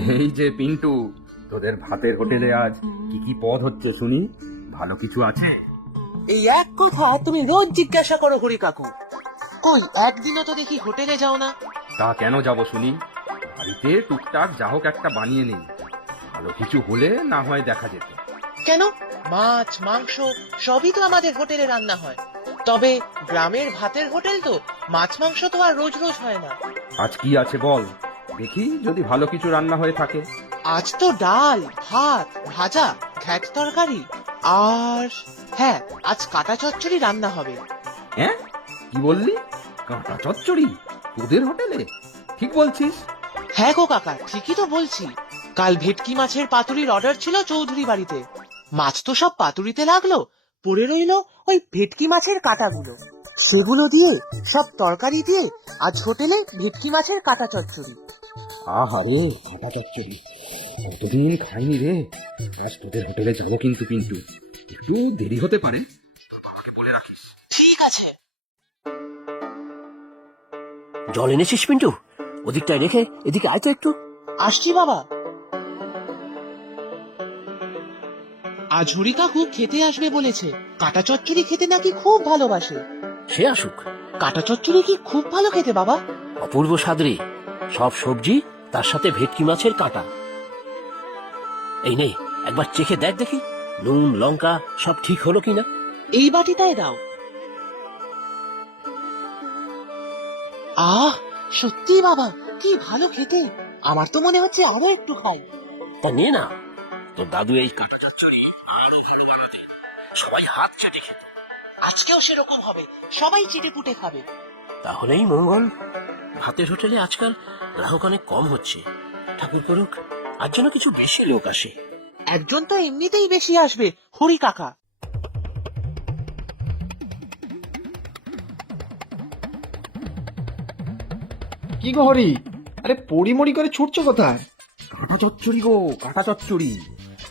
এই যে পিন্টু, তোদের ভাতের হোটেলে আজ কি কি পদ হচ্ছে শুনি? ভালো কিছু আছে? এই এক কথা তুমি রোজ জিজ্ঞাসা করো হরি কাকু। কই একদিনও তো দেখি হোটেলে যাও না। তা কেন যাব শুনি? বাড়িতে টুকটাক যা হোক একটা বানিয়ে নেই, ভালো কিছু হলে না হয় দেখা যেত। কেন, মাছ মাংস সবই তো আমাদের হোটেলে রান্না হয়। তবে গ্রামের ভাতের হোটেল তো, মাছ মাংস তো আর রোজ রোজ হয় না। আজ কি আছে বল দেখি, যদি ভালো কিছু রান্না হয়ে থাকে। আজ তো ডাল ভাত ভাজা ঘ্যাট তরকারি আর হ্যাঁ, আজ কাটা চচ্চড়ি রান্না হবে। হ্যাঁ, কি বললি? কাঁটা চচ্চড়ি তোদের হোটেলে? ঠিক বলছিস? হ্যাঁ গো কাকা, ঠিকই তো বলছি। কাল ভেটকি মাছের পাতুরির অর্ডার ছিল চৌধুরী বাড়িতে। মাছ তো সব পাতুরিতে লাগলো, পড়ে রইলো ওই ভেটকি মাছের কাটাগুলো। সেগুলো দিয়ে সব তরকারি দিয়ে আজ হোটেলে ভেটকি মাছের কাটা চচ্চড়ি। আহারে, কাঁটা চচ্চড়ি কতদিন খাইনি রে। আজ তোদের হোটেলে যাবো কিন্তু পিন্টু, একটু দেরি হতে পারে, তোর বাবাকে বলে রাখিস। ঠিক আছে। জল এনেছিস পিন্টু? ওদিকটায় রেখে এদিকে আয় তো একটু। আসছি বাবা। আজ হরি কাকু খেতে আসবে বলেছে। কাটা চচ্চড়ি খেতে নাকি খুব ভালোবাসে। সে আসুক। কাটা চচ্চড়ি কি খুব ভালো খেতে বাবা? অপূর্ব স্বাদরে, সব সবজি তার সাথে ভেটকি মাছের কাঁটা। এই নে, একবার চেখে দেখ দেখি নুন লঙ্কা সব ঠিক হলো কিনা। এই বাটিটায় দাও। আহ, সত্যি বাবা, কি ভালো খেতে। আমার তো মনে হচ্ছে আরো একটু খাই। তা নে না, তোর দাদু এই কাঁটা চচ্চড়ি আরো ভালো বানাতে, সবাই হাত চেটে খেত। আজকেও সেরকম হবে, সবাই চেটে পুটে খাবে। তাহলেই মঙ্গল। ভাতের হোটেলে আজকাল গ্রাহক অনেক কম হচ্ছে। ঠাকুর করুক আজ যেন কিছু বেশি লোক আসে। একজন তো এমনিতেই বেশি আসবে, হরি কাকা। কি গো হরি, আরে পড়িমড়ি করে ছুটছো কোথায়? কাঁটা চচ্চড়ি গো, কাঁটা চচ্চড়ি।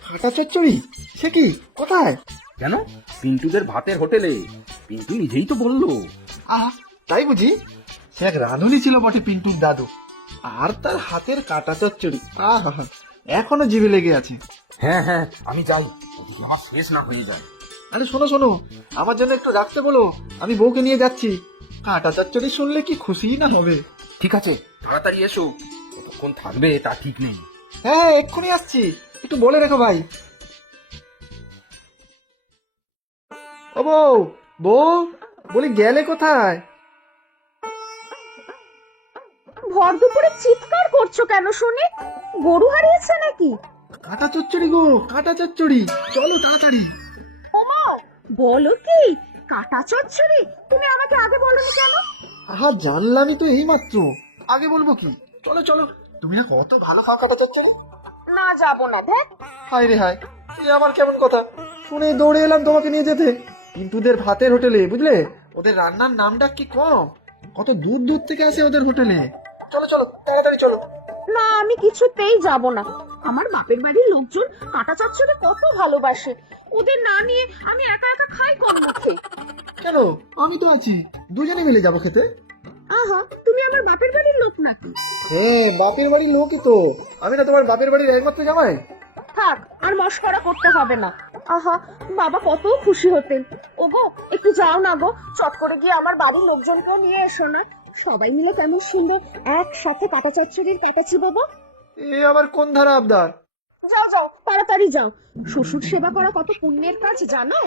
কাঁটা চচ্চড়ি? সে কি, কোথায়? কেন? পিন্টুদের ভাতের হোটেলে। পিন্টু নিজেই তো বললো। আহ, তাই বুঝি? সে এক রাঁধুনি ছিল বটে পিন্টুর দাদু, আর তার হাতের কাঁটা চচ্চড়ি আহ এখনো জিভে লেগে আছে। হ্যাঁ হ্যাঁ, আমি যাই, ওদিকে আমার শেষ না হয়ে যায়। আরে শোনো শোনো, আমার জন্য একটু রাখতে বলো, আমি বউকে নিয়ে যাচ্ছি। কাঁটা চচ্চড়ি শুনলে কি খুশিই না হবে। ঠিক আছে, তাড়াতাড়ি এসো, কতক্ষণ থাকবে তা ঠিক নেই। হ্যাঁ, এক্ষুনি আসছি, একটু বলে রেখো ভাই। ও বউ, বউ, বলি গেলে কোথায়? ভর দুপুরে চিৎকার করছো কেন শুনি? গরু হারিয়েছে নাকি? কাঁটা চচ্চড়ি গো, কাঁটা চচ্চড়ি, চলো তাড়াতাড়ি। ওমা, বলো কি? কাটা চচ্চড়ি? তুমি আমাকে আগে বলনি কেন? আহা, জানলামই তো এই মাত্র, আগে বলবো কি? চলো চলো, তুমি না কত ভালো খাও কাঁটা চচ্চড়ি। না, যাবো না, দেখ। হায় রে হায়, এ আবার কেমন কথা? শুনে দৌড়ে এলাম তোমাকে নিয়ে যেতে। পিন্টুদের ভাতের হোটেলে, বুঝলে? ওদের রান্নার নামটা কি কম, কত দূর দূর থেকে আসে ওদের হোটেলে। চলো চলো তাড়াতাড়ি চলো। না, আমি কিছুতেই যাব না। আমার বাপের বাড়ির লোকজন কাটা চচ্চড়ি কত ভালোবাসে। ওদের না নিয়ে আমি একা একা খাই কোন মুখে? কেন, আমি তো আছি, দুজনে মিলে যাবো খেতে। আহা, তুমি আমার বাপের বাড়ির লোক নাকি? হ্যাঁ, বাপের বাড়ির লোকই তো। আমি না তোমার বাপের বাড়ির একমাত্র জামাই। থাক, আর মশকরা করতে হবে না। আহা, বাবা কত খুশি হতেন। ওগো, একটু যাও না গো, চট করে গিয়ে আমার বাড়ির লোকজনকেও নিয়ে এসো না। সবাই মিলে কেমন সুন্দর একসাথে কাটা চচ্চড়ির কাটা চিবাবো। এ আবার কোন ধারা আবদার? যাও যাও, তাড়াতাড়ি যাও। শ্বশুর সেবা করা কত পুণ্যের কাজ জানো?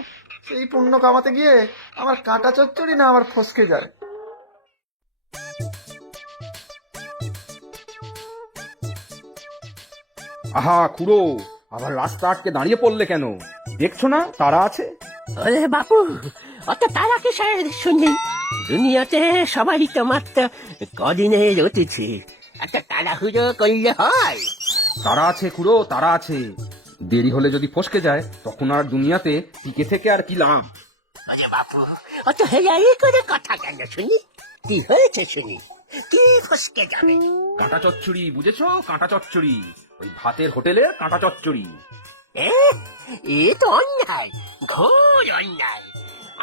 সেই পুণ্য কামাতে গিয়ে আমার কাঁটা চচ্চড়ি না আমার ফসকে যায়। আহা খুড়ো, আবার রাস্তা আটকে দাঁড়িয়ে পড়লে কেন? দেখছো না তারা আছে? আরে বাপু, অত তারা কিসের শুনি? দুনিয়াতে সবাই তো মাত্র কদিনের অতিথি, একটা তাড়াহুড়ো করলে হয়? তারা আছে খুড়ো, তারা আছে। দেরি হলে যদি ফসকে যায় তখন আর দুনিয়াতে টিকে থেকে আর কি লাভ? আরে বাপু, অত হেয়াই করে কথা কেন শুনি? কি হয়েছে শুনি? কি ফসকে যাবে? কাঁটা চচ্চড়ি, বুঝেছো? কাঁটা চচ্চড়ি, ওই ভাতের হোটেলে কাঁটা চচ্চড়ি। এ এ তো অন্যায়, ঘোর অন্যায়।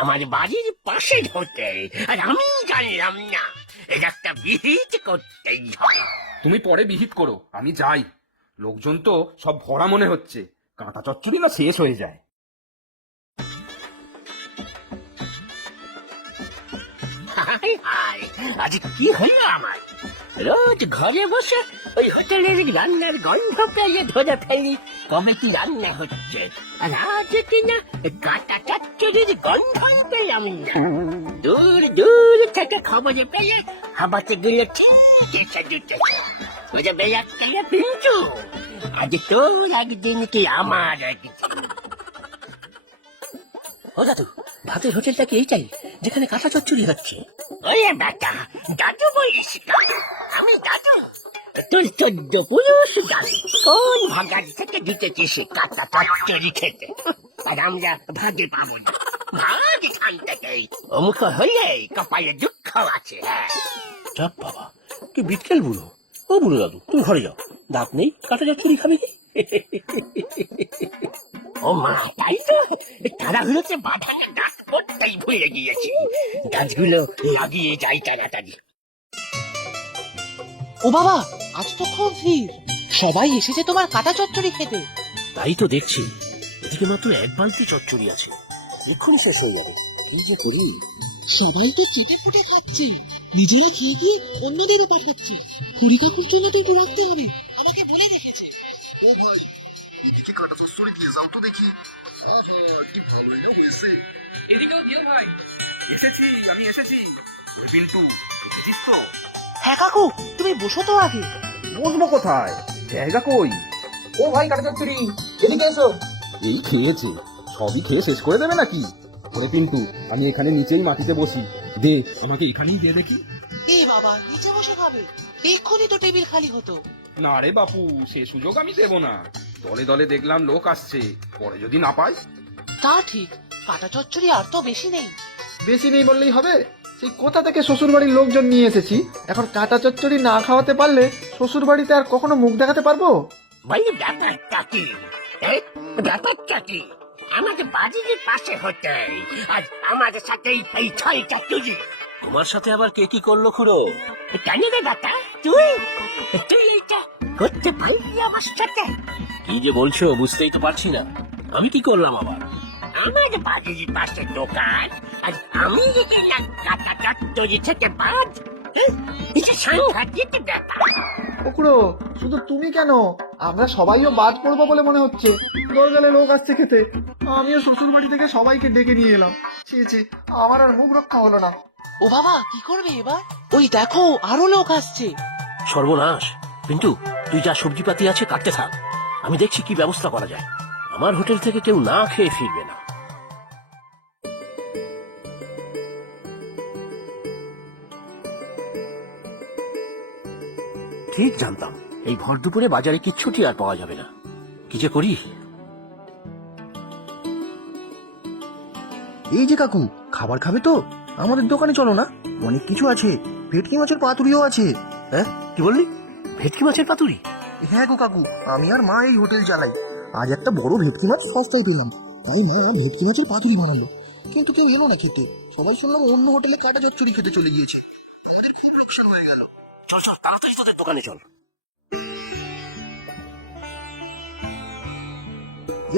আমার বাড়ির পাশে হোটেল আর আমি জানলাম না। এর একটা বিহিত করতেই হয়। তুমি পরে বিহিত করো, আমি যাই। লোকজন তো সব ভরা মনে হচ্ছে, কাঁটা চচ্চড়ি না শেষ হয়ে যায়। হায় হায়, আজ কি হলো আমার? রোজ ঘরে বসে ওই হোটেলের রান্নার গন্ধ পেয়ে ধরে ফেলি কবে কি রান্না হচ্ছে, আর আজ কিনা কাঁটা চচ্চড়ির গন্ধই পেলাম না। দূর দূর থেকে খবরে পেয়ে হাবাতে গেলে ঠিক এসে জুটেছে। ওরে বেলা খেয়ে পিঞ্চু, আজ তোর একদিন কি আমার একদিন। ও দাদু, ভাতের হোটেলটা কি এইটাই যেখানে কাঁটা চচ্চড়ি হচ্ছে? ওরে বেটা, দাদু বলিস না, আমি দাদু। তোর 14 পুরুষ দাদু কোন ভাগার থেকে দিতেছিস কাঁটা চচ্চড়ি খেতে, আর আমরা ভাগে পাবো না। ভাগ এখান থেকেই, অমুখ হলে কপালে দুঃখ আছে। হ্যাঁ চাপ বাবা, কি বিটকেল বুড়ো। ও বুড়ো দাদু, তুমি ঘরে যাও, দাঁত নেই, কাঁটা চচ্চড়ি খাবে কি? ও মা, তাই তো তাড়াহুড়োতে বাধা গাছ করতেই ভুলে গিয়েছি। গাছগুলো লাগিয়ে যাই তাড়াতাড়ি। ও বাবা, আজ তো খুব ভিড়, সবাই এসেছে তোমার কাটা চচ্চড়ি খেতে। তাই তো দেখছি, এদিকে মাত্র এক বালতি চচ্চড়ি আছে, এক্ষুনি শেষ হয়ে যাবে। কি যে করি। সবাই তো চেটে ফুটে খাচ্ছে, নিজেরা খেয়ে গিয়ে অন্যদেরও পাঠাচ্ছে। হরি কাকুর জন্য তো একটু রাখতে হবে, আমাকে বলে রেখেছে। ও ভাই, এদিকে কাটা চচ্চড়ি দিয়ে যাও তো দেখি। আহা, কি ভালোই না হয়েছে। এদিকেও দিও ভাই। এসেছি, আমি এসেছি। ওরে পিন্টু, এসেছিস তো? হ্যাঁ কাকু, তুমি বসো তো আগে। বসবো কোথায়, জায়গা কই? ও ভাই কাটা চচ্চড়ি, এদিকে এসো। এই খেয়েছে, সবই খেয়ে শেষ করে দেবে নাকি? ওরে পিন্টু, আমি এখানে নিচেই মাটিতে বসি, দে আমাকে এখানেই দিয়ে দেখি। এই বাবা, নিচে বসে খাবে? এক্ষুনি তো টেবিল খালি হতো। না রে বাপু, সে সুযোগ আমি দেব না। দলে দলে দেখলাম লোক আসছে, পরে যদি না পাই। তা ঠিক, কাটা চচ্চড়ি আর তো বেশি নেই। বেশি নেই বললেই হবে? সেই কোথা থেকে শ্বশুর বাড়ির লোকজন নিয়ে এসেছি, এখন কাটা চচ্চড়ি না খাওয়াতে পারলে শ্বশুর বাড়িতে আর কখনো মুখ দেখাতে পারবো? ভাই ব্যাপারটা কি? ব্যাপারটা কি? আমাদের বাড়ির পাশে হতে আজ আমাদের সাথে এই ছয়টা তুজি। তোমার সাথে আবার কে কি করলো খুড়ো? কেন রে দাদা, তুই তুই এটা করতে পারবি আমার সাথে? কি যে বলছো বুঝতেই তো পারছি না, আমি কি করলাম আবার? আমার বাড়ির পাশে দোকান, আজ আমি গেলাম কাটা চচ্চড়ি থেকে বাদ। এটা সাংঘাতিক ব্যাপার। ওকুড়ো, শুধু তুমি কেন, আমরা সবাইও বাদ পড়বো বলে মনে হচ্ছে। দরজালে লোক আসছে খেতে, আমিও শ্বশুর বাড়ি থেকে সবাইকে ডেকে নিয়ে এলাম। ছি ছি, আমার আর মুখ রক্ষা হলো না। ও বাবা, কি করবে এবার? ওই দেখো, আরো লোক আসছে। সর্বনাশ। পিন্টু, তুই যা সবজিপাতি আছে কাটতে থাক, আমি দেখছি কি ব্যবস্থা করা যায়। আমার হোটেল থেকে কেউ না খেয়ে ফিরবে না। ঠিক জানতাম এই ভর দুপুরে বাজারে কিচ্ছুটি আর পাওয়া যাবে না। কি যে করি। এই যে কাকু, খাবার খাবে তো? আমাদের দোকানে চলো না, অনেক কিছু আছে, ভেটকি মাছের পাতুরিও আছে। হ্যাঁ, কি বললি? ভেটকি মাছের পাতুরি? হ্যাঁ গো কাকু, আমি আর মা এই হোটেল চালাই। আজ একটা বড় ভেটকি মাছ সস্তায় পেলাম, তাই মা ভেটকি মাছের পাতুরি বানালো। কিন্তু কেউ এলো না খেতে, সবাই শুনলাম অন্য হোটেলে কাটা চচ্চড়ি খেতে চলে গিয়েছে। তাদের খুব লোকসান হয়ে গেল। চল চল, তাড়াতাড়ি তোদের দোকানে চল।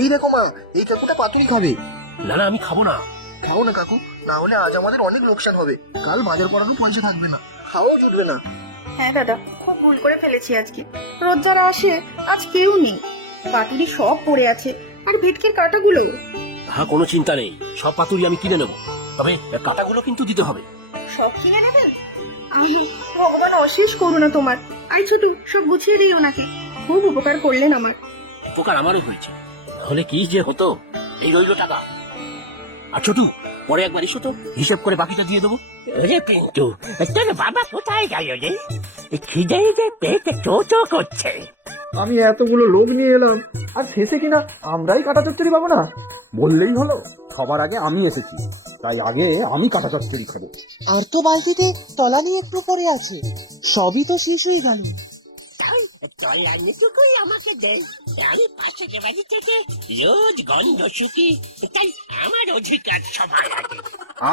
এই দেখো মা, এই কাকুটা পাতুরি খাবে। না না, আমি খাবো না। খাও না কাকু, না হলে আজ আমাদের অনেক লোকসান হবে। কাল বাজার করারও পয়সা থাকবে না, খাওয়াও জুটবে না। হ্যাঁ দাদা, খুব ভুল করে ফেলেছি আজকে। রোজ যারা আসে, আজ কেউ নেই। পাতুরি সব পড়ে আছে, আর ভেটকির কাঁটাগুলো। হ্যাঁ, কোনো চিন্তা নেই, সব পাতুরি আমি কিনে নেবো, তবে কাঁটাগুলো কিন্তু দিতে হবে। সব কিনে নেবেন? ভগবান অশেষ করুণা তোমার। আই ছোটু, সব গুছিয়ে দিই ওনাকে, খুব উপকার করলেন আমার। উপকার আমারও হয়েছে, হলে কি যে হতো। এই রইল টাকা। আর ছোটু, পরে একবার এসো তো, হিসেব করে বাকিটা দিয়ে দেবো। রে পিন্টু, তোর বাবা কোথায় গেল রে? খিদে যে পেটে চো করছে। আমি এতগুলো লোক নিয়ে এলাম, আর শেষে কিনা আমরাই কাটা চচ্চড়ি পাবো না? বললেই হলো, সবার আগে আমি এসেছি, তাই আগে আমি কাঁটা চচ্চড়ি খাবো। আর তো বালতিতে তলানি একটু পড়ে আছে, সবই তো শেষ হয়ে গেল। তলানিটুকুই আমাকে দেন, আমি পাশে বাড়ি থেকে রোজ গন্ধ শুকি, তাই আমার অধিকার সবার আগে।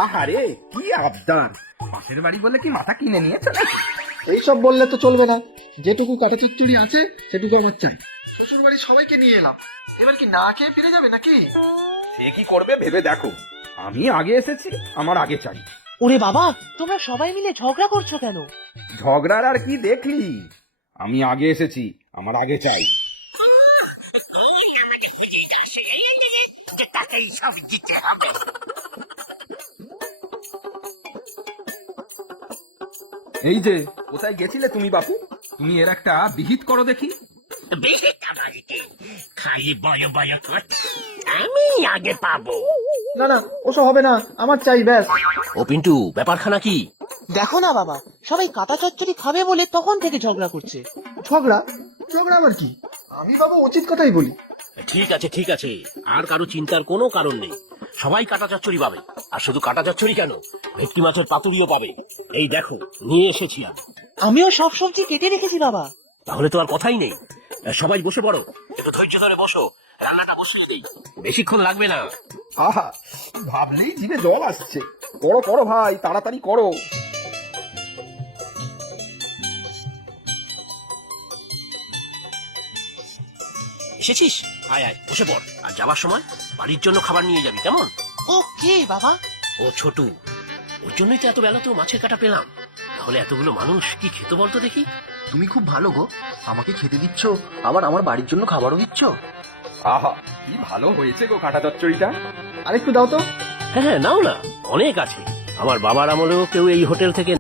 আহারে, কি আবদার! পাশের বাড়ি বলে কি মাথা কিনে নিয়েছে না? এইসব বললে তো চলবে না, যেটুকু কাটা চচ্চড়ি আছে সেটুকু আমার চাই। শ্বশুর বাড়ির সবাইকে নিয়ে এলাম, এবার কি না খেয়ে ফিরে যাবে নাকি? সে কি করবে ভেবে দেখো, আমি আগে এসেছি, আমার আগে চাই। ওরে বাবা, তোমরা সবাই মিলে ঝগড়া করছো কেন? ঝগড়ার আর কি দেখলি, আমি আগে এসেছি, আমার আগে চাই। তাকেই সব দিতে হবে। এই যে কোথায় গেছিলে তুমি বাপু, তুমি এর একটা বিহিত করো দেখি। বেশি বাড়িতে খালি বয় বয় করছে, আমি আগে পাবো। না না, ওসব হবে না, আমার চাই ব্যাস। ও পিন্টু, ব্যাপারখানা কি? দেখো না বাবা, সবাই কাঁটা চচ্চড়ি খাবে বলে তখন থেকে ঝগড়া করছে। ঝগড়া? ঝগড়া আবার কি? আমি বাবা উচিত কথাই বলি। ঠিক আছে ঠিক আছে, আর কারো চিন্তার কোনো কারণ নেই। সবাই কাটা চচ্চড়ি পাবে, আর শুধু কাটা চচ্চড়ি কেন, ভেটকি মাছের পাতুরিও পাবে। এই দেখো নিয়ে এসেছি আমি। আমিও সব সবজি কেটে রেখেছি বাবা। তাহলে তো আর কথাই নেই, সবাই বসে পড়ো, একটু ধৈর্য ধরে বসো, রান্নাটা বসিয়ে দিই, বেশিক্ষণ লাগবে না। আহা, ভাবলেই জিভে জল আসছে। করো করো ভাই, তাড়াতাড়ি করো। এসেছিস? আয় আয় বসে পড়, আর যাবার সময় বাড়ির জন্য খাবার নিয়ে যাবি, কেমন? ও কে বাবা? ও ছোটু, ওর জন্যই তো এত বেলা তো মাছের কাটা পেলাম, তাহলে এতগুলো মানুষ কি খেতে বলতো দেখি। তুমি খুব ভালো গো, আমাকে খেতে দিচ্ছ, আবার আমার বাড়ির জন্য খাবারও দিচ্ছ। আহা, কি ভালো হয়েছে গো কাঁটা চচ্চড়িটা। আরেকটু দাও তো। হ্যাঁ হ্যাঁ, নাও না, অনেক আছে। আমার বাবার আমলেও কেউ এই হোটেল থেকে